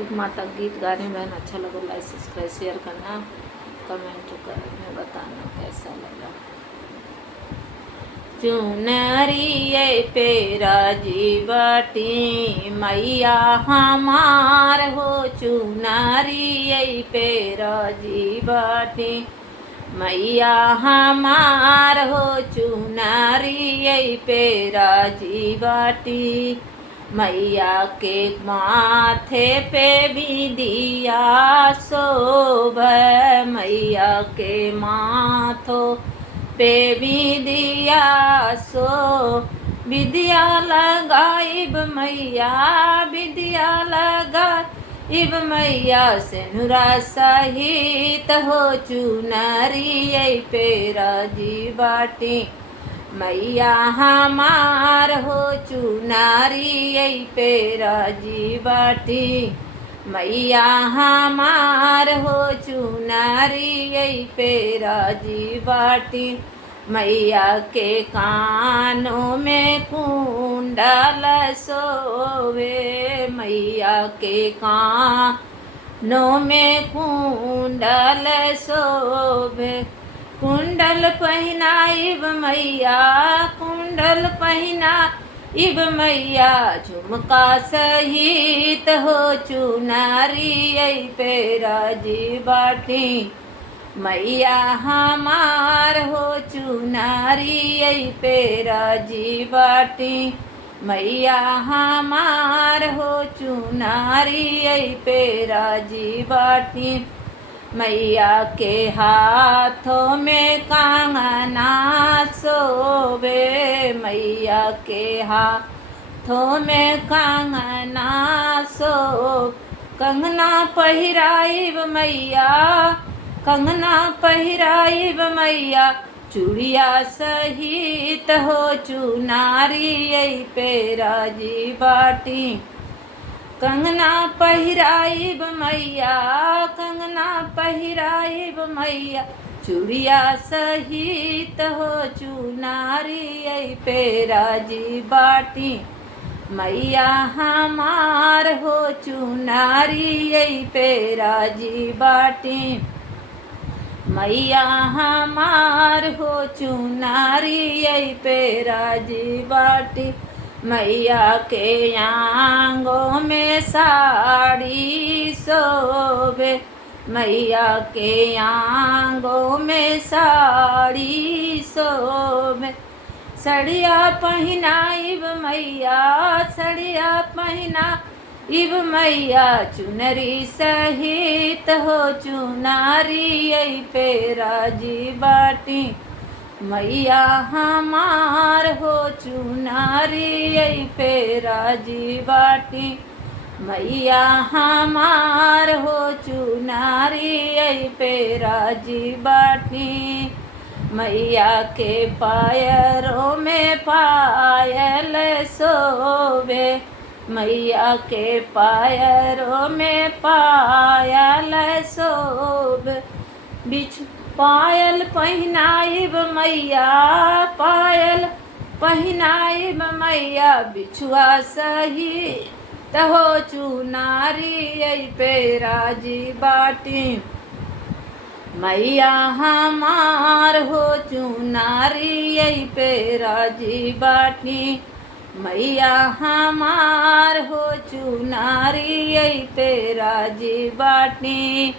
एक माता गीत गाने बहन अच्छा लगा, लाइक सब्सक्राइब शेयर करना, कमेंट में बताना कैसा लगा। चुनरिए पे राजी बाटी मैया हमार हो, चुनरिए पे राजी बाटी मैया हमार हो, चुनरिए पे राजी बाटी मैया के माथे पे भी दिया शोभ, मैया के माथों पे भी दिया सो विद्या लगाइब मैया, विद्या लगाइब मैया सिनुरा सहित हो, चुनरिए पे राजी बाटी मैया हमार हो, चुनरिए पे राजी बाटी मैया हमार हो, चुनरिए पे राजी बाटी मैया के कानों में कुंडल सोवे, मैया के कानों में कुंडल सोवे, कुंडल पहनाइब मैया, कुंडल पहनाइब मैया झुमका सहित हो, चुनरिए पे राजी बाटी मैया हमार हो, चुनरिए पे राजी बाटी मैया हमार हो, चुनरिए पे राजी बाटी मैया के हाथों में कंगना शोभे, मैया के हाथों में कंगना शोभ, कंगना पहिराइब मैया, कंगना पहिराइब मैया चूड़िया सहित हो, चुनरिए पे राजी बाटी कंगना पहिराइब मैया, कंगना पहिराइब मैया चूड़िया सहित हो, चुनरिए पे राजी बाटी मैया हमार हो, चुनरिए पे राजी बाटी मैया हमार हो, चुनरिए पे राजी बाटी मैया के आंगों में साड़ी शोभे, मैया के आंगों में साड़ी शोभे, सड़िया पहनाइब मैया, सड़िया पहनाइब मैया चुनरी सहित हो, चुनरिए पे राजी बाटी मैया हमार हो, चुनरिए पे राजी बाटी मैया हमार हो, चुनरिए पे राजी बाटी मैया के पायरों में पायल शोभे, मैया के पायरों में पायल शोभे, बिछु पायल पहनाइब मैया, पायल पहनाइब मैया बिछुआ सहित हो, चुनरिए पे राजी बाटी मैया हमार हो, चुनरिए पे राजी बाटी मैया हमार हो, चुनरिए पे राजी बाटी